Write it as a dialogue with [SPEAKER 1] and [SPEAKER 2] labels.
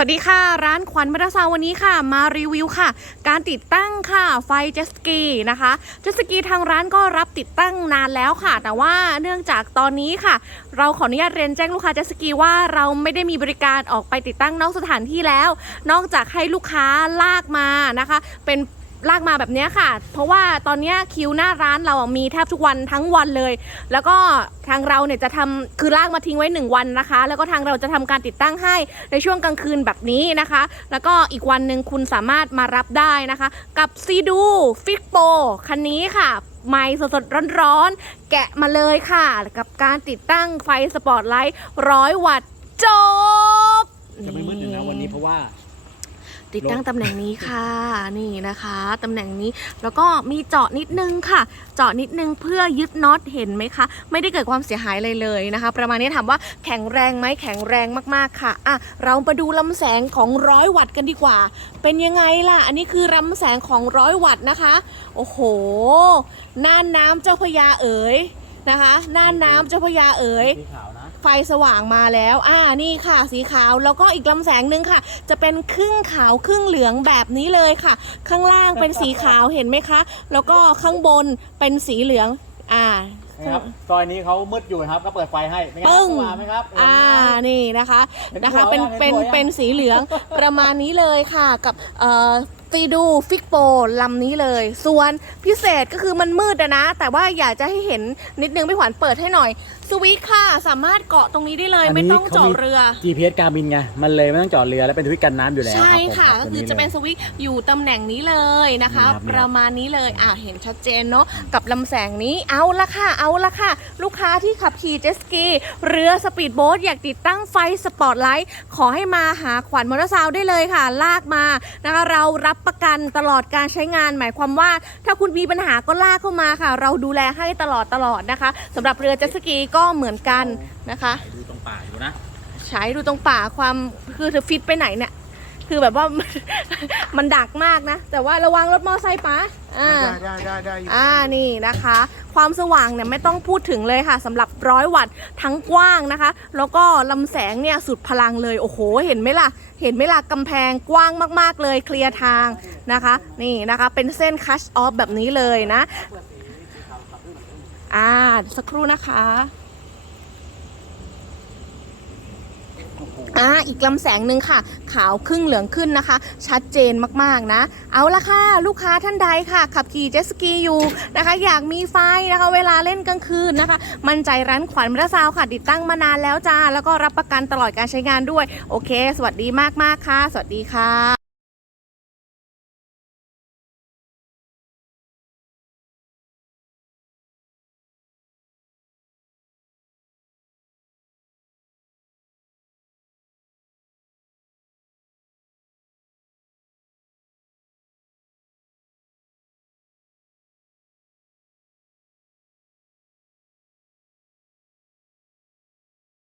[SPEAKER 1] สวัสดีค่ะ ร้านขวัญมัตซาวันนี้ค่ะ มารีวิวค่ะ การติดตั้งค่ะ ไฟเจสกีนะคะเจสกีทางร้านก็รับติดตั้งนานแล้วค่ะ แต่ว่าเนื่องจากตอนนี้ค่ะ เราขออนุญาตเรียนแจ้งลูกค้าเจสกีว่าเราไม่ได้มีบริการออกไปติดตั้งนอกสถานที่แล้ว นอกจากให้ลูกค้าลากมานะคะ เป็น ลากมาแบบนี้ค่ะ เพราะว่าตอนนี้คิวหน้าร้านเราอะมีแทบทุกวันทั้งวันเลย แล้วก็ทางเราเนี่ยจะทำคือลากมาทิ้งไว้ 1 วันนะคะ แล้วก็ทางเราจะทำการติดตั้งให้ในช่วงกลางคืนแบบนี้นะคะ แล้วก็อีกวันหนึ่งคุณสามารถมารับได้นะคะ กับซีดูฟิกโปคันนี้ค่ะไม้สดๆร้อนๆแกะมาเลยค่ะ กับการติดตั้งไฟสปอตไลท์ร้อยวัตต์จบ
[SPEAKER 2] จะไม่มืดอยู่นะวันนี้เพราะว่า
[SPEAKER 1] ติดตั้งตำแหน่งนี้ค่ะนี่นะคะตำแหน่งนี้แล้วก็มีเจาะนิดนึงค่ะ เจาะนิดนึงเพื่อยึดน็อตเห็นไหมคะ ไม่ได้เกิดความเสียหายเลยเลยนะคะ ประมาณนี้ถามว่าแข็งแรงไหมแข็งแรงมากๆค่ะอะ เรามาดูลำแสงของร้อยวัตต์กันดีกว่า เป็นยังไงล่ะ อันนี้คือลำแสงของร้อยวัตต์นะคะ โอ้โหน่านน้ำเจ้าพระยาเอ๋ยนะคะน่านน้ำเจ้าพระยาเอ๋ย
[SPEAKER 2] สีขาวนะ
[SPEAKER 1] ไฟสว่างมาแล้ว อ่า นี่ค่ะสีขาว แล้วก็อีกลำแสงหนึ่งค่ะ จะเป็นครึ่งขาวครึ่งเหลืองแบบนี้เลยค่ะ ข้างล่างเป็นสีขาวเห็นไหมคะ แล้วก็ข้างบนเป็นสีเหลือง อ่า
[SPEAKER 2] นะครับซอยนี้เขามืดอยู่นะครับ ก็เปิดไฟให้ไม่งั้น
[SPEAKER 1] ปึ้ง
[SPEAKER 2] สว่างไหมครับ
[SPEAKER 1] อ่า
[SPEAKER 2] เห็นไหม
[SPEAKER 1] นี่นะคะ
[SPEAKER 2] เห็น
[SPEAKER 1] นะคะ
[SPEAKER 2] หัว
[SPEAKER 1] เป็น
[SPEAKER 2] ยัง
[SPEAKER 1] เป็น
[SPEAKER 2] เห็นหัวยัง
[SPEAKER 1] เป็นสีเหลือง ประมาณนี้เลยค่ะ กับเอ่อฟีดูฟิกโปลำนี้เลย ส่วนพิเศษก็คือมันมืดอะนะ แต่ว่าอยากจะให้เห็นนิดนึงพี่ขวัญเปิดให้หน่อย สวิตช์ค่ะ สามารถเกาะตรงนี้ได้เลย ไม่ต้อง
[SPEAKER 2] ขา
[SPEAKER 1] เจาะเรือ
[SPEAKER 2] GPS การบินไง มันเลยไม่ต้องจอดเรือแล้วเป็นทวิตกันน้ำอยู่แล้ว
[SPEAKER 1] ใช่
[SPEAKER 2] รับผม
[SPEAKER 1] ค่ะ
[SPEAKER 2] รับ
[SPEAKER 1] ก็คือจะเป็นสวิตช์อยู่ตำแหน่งนี้เลยนะคะ
[SPEAKER 2] นี่ครับ
[SPEAKER 1] ประมาณนี้เลยอะเห็นชัดเจนเนาะกับลำแสงนี้เอาละค่ะเอาละค่ะ ลูกค้าที่ขับขี่เจ็ตสกีเรือสปีดโบ๊ทอยากติดตั้งไฟสปอตไลท์ขอให้มาหาขวัญมอเตอร์ซาวน์ได้เลยค่ะ ลากมานะคะเรารับประกันตลอดการใช้งาน หมายความว่าถ้าคุณมีปัญหาก็ลากเข้ามาค่ะ เราดูแลให้ตลอดตลอดนะคะสำหรับเรือเจ็ตสกีก็เหมือนกันนะคะ
[SPEAKER 2] ดูตรงป่าอยู่นะ
[SPEAKER 1] ใช้ดูตรงป่าความคือเธอฟิตไปไหนเนี่ยคือแบบว่ามันดักมากนะ แต่ว่าระวังรถมอไซค์ป๋าอ่า
[SPEAKER 3] ได้ได้ได้ได้อยู่
[SPEAKER 1] อ่านี่นะคะ ความสว่างเนี่ยไม่ต้องพูดถึงเลยค่ะสำหรับร้อยวัตต์ทั้งกว้างนะคะ แล้วก็ลำแสงเนี่ยสุดพลังเลย โอ้โห เห็นไหมล่ะ เห็นไหมล่ะกำแพงกว้างมาก ๆ เลยเคลียร์ทางนะคะ นี่นะคะเป็นเส้นคัชออฟแบบนี้เลยนะ อ่าสักครู่นะคะ อ่าอีกลำแสงหนึ่งค่ะ ขาวครึ่งเหลืองขึ้นนะคะ ชัดเจนมากๆนะ เอาละค่ะ ลูกค้าท่านใดค่ะ ขับขี่เจ็ตสกีอยู่นะคะ อยากมีไฟนะคะ เวลาเล่นกลางคืนนะคะ มั่นใจร้านขวัญมรซาวค่ะ ติดตั้งมานานแล้วจ้า แล้วก็รับประกันตลอดการใช้งานด้วย โอเค สวัสดีมากๆค่ะ สวัสดีค่ะ